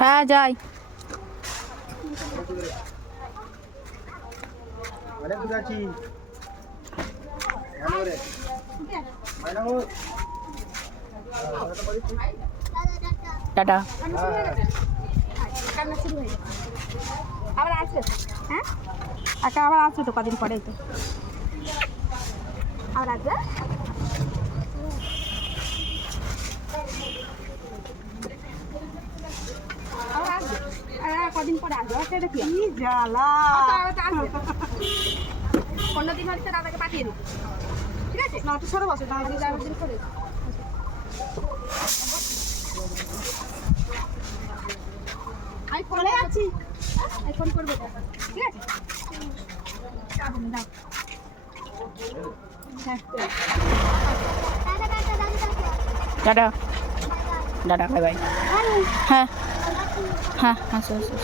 হ্যাঁ যাই। টাটা। আবার আসবে? হ্যাঁ একা আবার আসবে তো কদিন পরেই তো আবার আসবে। আবার আসবে কদিন পরে আসবে। সেটা কি জ্বালা। 15 দিন হচ্ছে দাদাকে পাঠিয়ে দিই। ঠিক আছে না তো সরে বসে দাদা দিন করে আমি ফোনে আছি। আমি ফোন করবো ঠিক আছে। Tata tata bye bye. হ্যাঁ হ্যাঁ আসো আসো।